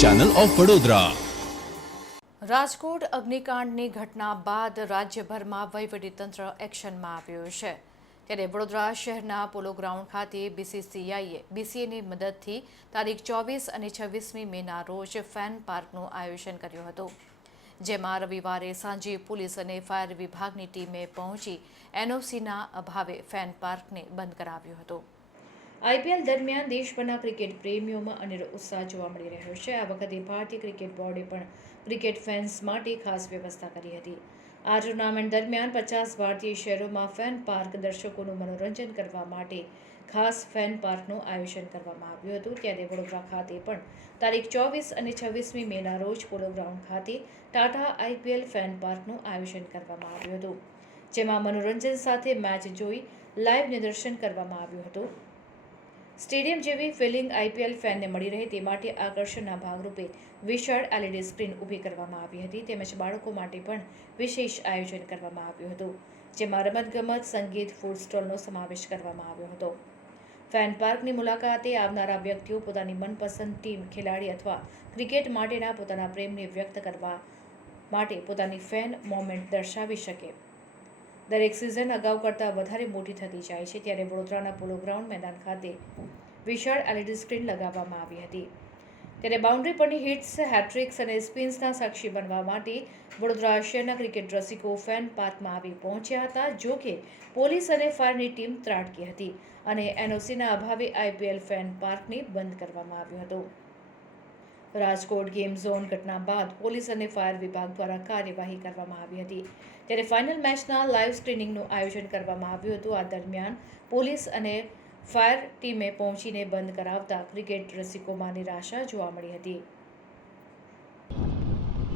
Channel of Vadodara. Rajkot અગ્નિકાંડની ઘટના બાદ રાજ્યભરમાં વહીવટીતંત્ર એક્શનમાં આવ્યું છે, ત્યારે વડોદરા શહેરના પોલો ગ્રાઉન્ડ ખાતે BCCIએ BCAની મદદથી તારીખ 24 અને 26મી મેના રોજ ફેન પાર્કનું આયોજન કર્યું હતું, જેમાં રવિવારે સાંજે પોલીસ અને ફાયર વિભાગની ટીમે પહોંચી NOCના અભાવે ફેન પાર્કને બંધ કરાવ્યું હતું। IPL દરમિયાન દેશભરના ક્રિકેટ પ્રેમીઓમાં અનેરો ઉત્સાહ જોવા મળી રહ્યો છે। આ વખતે ભારતીય ક્રિકેટ બોર્ડે પણ ક્રિકેટ ફેન્સ માટે ખાસ વ્યવસ્થા કરી હતી। આ ટુર્નામેન્ટ દરમિયાન 50 ભારતીય શહેરોમાં ફેન પાર્ક દર્શકોનું મનોરંજન કરવા માટે ખાસ ફેન પાર્કનું આયોજન કરવામાં આવ્યું હતું। ત્યારે વડોદરા ખાતે પણ તારીખ 24 અને 26મી મેના રોજ પોલો ગ્રાઉન્ડ ખાતે ટાટા IPL ફેન પાર્કનું આયોજન કરવામાં આવ્યું હતું, જેમાં મનોરંજન સાથે મેચ જોઈ લાઈવ નિદર્શન કરવામાં આવ્યું હતું। સ્ટેડિયમ જેવી ફિલિંગ IPL ફેનને મળી રહે તે માટે આકર્ષણના ભાગરૂપે વિશાળ LED સ્ક્રીન ઊભી કરવામાં આવી હતી, તેમજ બાળકો માટે પણ વિશેષ આયોજન કરવામાં આવ્યું હતું, જેમાં રમતગમત, સંગીત, ફૂડ સ્ટોલનો સમાવેશ કરવામાં આવ્યો હતો। ફેન પાર્કની મુલાકાતે આવનારા વ્યક્તિઓ પોતાની મનપસંદ ટીમ, ખેલાડી અથવા ક્રિકેટ માટેના પોતાના પ્રેમને વ્યક્ત કરવા માટે પોતાની ફેન મોમેન્ટ દર્શાવી શકે। દરેક સિઝન અગાઉ કરતાં વધારે મોટી થતી જાય છે, ત્યારે વડોદરાના પોલો ગ્રાઉન્ડ મેદાન ખાતે વિશાળ LED સ્ક્રીન લગાવવામાં આવી હતી। ત્યારે બાઉન્ડ્રી પરની હિટ્સ, હેટ્રિક્સ અને સ્પિન્સના સાક્ષી બનવા માટે વડોદરા શહેરના ક્રિકેટ રસિકો ફેન પાર્કમાં આવી પહોંચ્યા હતા। જો કે પોલીસ અને ફાયરની ટીમ ત્રાટકી હતી અને NOCના અભાવે IPL ફેન પાર્કને બંધ કરવામાં આવ્યું હતું। રાજકોટ ગેમ ઝોન ઘટના બાદ પોલીસ અને ફાયર વિભાગ દ્વારા કાર્યવાહી કરવામાં આવી હતી, ત્યારે ફાઇનલ મેચના લાઈવ સ્ક્રીનિંગનું આયોજન કરવામાં આવ્યું હતું। આ દરમિયાન પોલીસ અને ફાયર ટીમે પહોંચીને બંધ કરાવતા ક્રિકેટ રસિકોમાં નિરાશા જોવા મળી હતી।